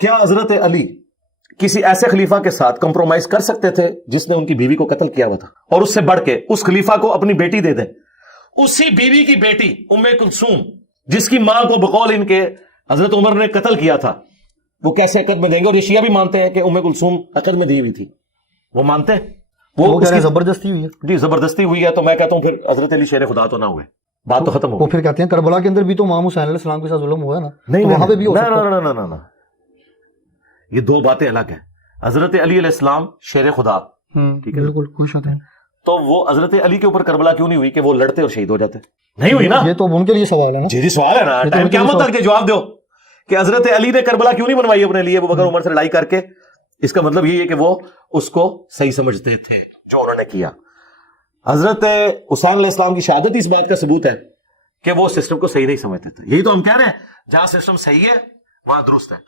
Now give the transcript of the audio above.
क्या हजरत अली किसी ऐसे खलीफा के साथ कंप्रोमाइज कर सकते थे जिसने उनकी बीवी को कत्ल किया हुआ था, और उससे बढ़ के उस खलीफा को अपनी बेटी दे दे, उसी बीवी की बेटी उम्मे कुलसूम जिसकी मां को बकौल इनके हजरत उमर ने कत्ल किया था, वो कैसे अकद में देंगे? और ये शिया भी मानते हैं कि उम्मे कुलसूम अकद में दी हुई थी, वो मानते हैं। वो कह रहे हैं जबरदस्ती हुई है। जी जबरदस्ती हुई है, तो मैं कहता हूं फिर हजरत अली शेर खुदा तो ना हुए, बात तो खत्म हो वो गई। फिर कहते हैं करबला के अंदर भी तो इमाम हुसैन अलैहिस्सलाम के साथ जुल्म हुआ है ना, नहीं तो वहां पे भी हो ना सकता है। ना ना ना ना, ये दो बातें अलग है। हजरत अली अलैहिस्सलाम शेर खुदा, ठीक है, बिल्कुल खुश होते हैं। तो वो हजरत अली के ऊपर करबला क्यों नहीं हुई कि वो लड़ते और शहीद हो जाते? नहीं हुई ना। ये तो उनके लिए सवाल है ना। जी सवाल है ना, तो टाइम उनके क्या लिए मत तक जवाब दो कि हजरत अली ने करबला क्यों नहीं बनवाई अपने लिए अबू बकर उमर से लड़ाई करके। इसका मतलब यही है कि वो उसको सही समझते थे जो उन्होंने किया। हजरत हुसैन अलैहिस्सलाम की शहादत इस बात का सबूत है कि वो सिस्टम को सही नहीं समझते थे। यही तो हम कह रहे हैं, जहां सिस्टम सही है वहां दुरुस्त है।